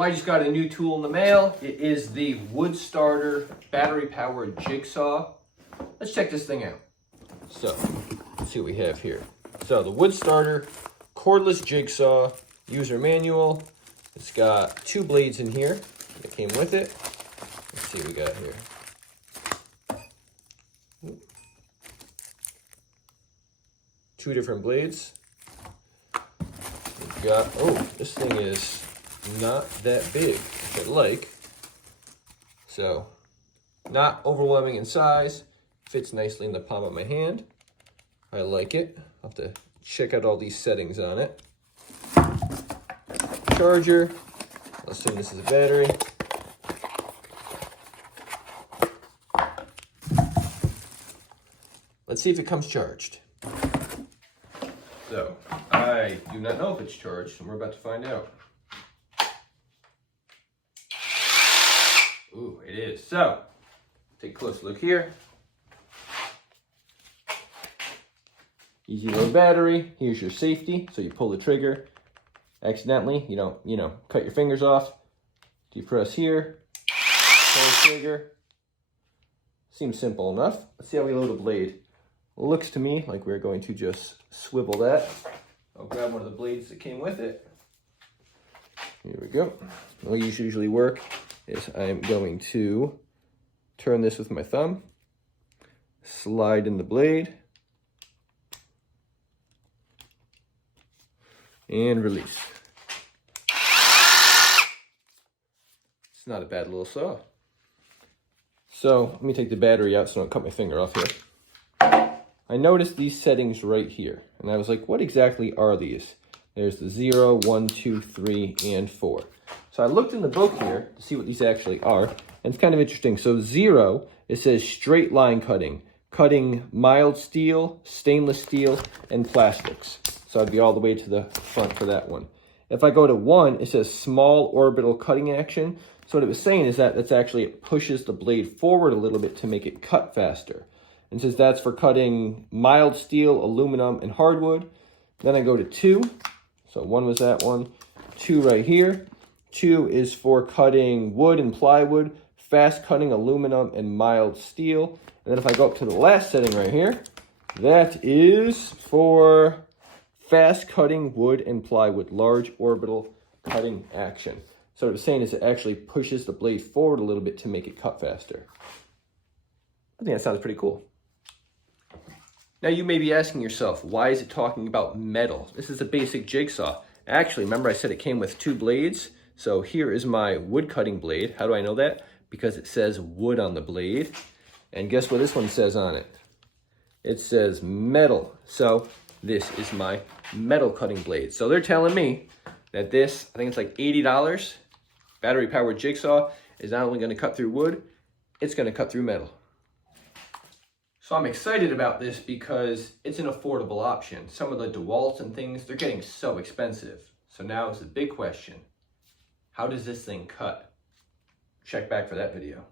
Well, I just got a new tool in the mail. It is the Woodstarter Battery-Powered Jigsaw. Let's check this thing out. So, let's see what we have here. So, the Woodstarter Cordless Jigsaw user manual. It's got 2 blades in here that came with it. Let's see what we got here. Two different blades. We've got, oh, this thing is not that big, which I like. So, not overwhelming in size. Fits nicely in the palm of my hand. I like it. I'll have to check out all these settings on it. Charger. I'll assume this is a battery. Let's see if it comes charged. So, I do not know if it's charged, and we're about to find out. Ooh, it is. So, take a close look here. Easy load battery. Here's your safety. So you pull the trigger. Accidentally, you don't, cut your fingers off. You press here, pull the trigger. Seems simple enough. Let's see how we load a blade. Looks to me like we're going to just swivel that. I'll grab one of the blades that came with it. Here we go. The way you usually work is I'm going to turn this with my thumb, slide in the blade, and release. It's not a bad little saw. So let me take the battery out so I don't cut my finger off here. I noticed these settings right here, and I was like, what exactly are these? There's the 0, 1, 2, 3, and 4. So I looked in the book here to see what these actually are, and it's kind of interesting. So 0, it says straight line cutting, cutting mild steel, stainless steel, and plastics. So I'd be all the way to the front for that one. If I go to 1, it says small orbital cutting action. So what it was saying is that that's actually, it pushes the blade forward a little bit to make it cut faster. And says that's for cutting mild steel, aluminum, and hardwood. Then I go to 2. So 1 was that one. 2 right here. 2 is for cutting wood and plywood, fast cutting aluminum, and mild steel. And then if I go up to the last setting right here, that is for fast cutting wood and plywood, large orbital cutting action. So what it was saying is it actually pushes the blade forward a little bit to make it cut faster. I think that sounds pretty cool. Now you may be asking yourself, why is it talking about metal? This is a basic jigsaw. Actually, remember I said it came with 2 blades? So here is my wood cutting blade. How do I know that? Because it says wood on the blade. And guess what this one says on it? It says metal. So this is my metal cutting blade. So they're telling me that this, I think it's like $80, battery-powered jigsaw, is not only going to cut through wood, it's going to cut through metal. So I'm excited about this because it's an affordable option. Some of the DeWalts and things, they're getting so expensive. So now it's the big question. How does this thing cut? Check back for that video.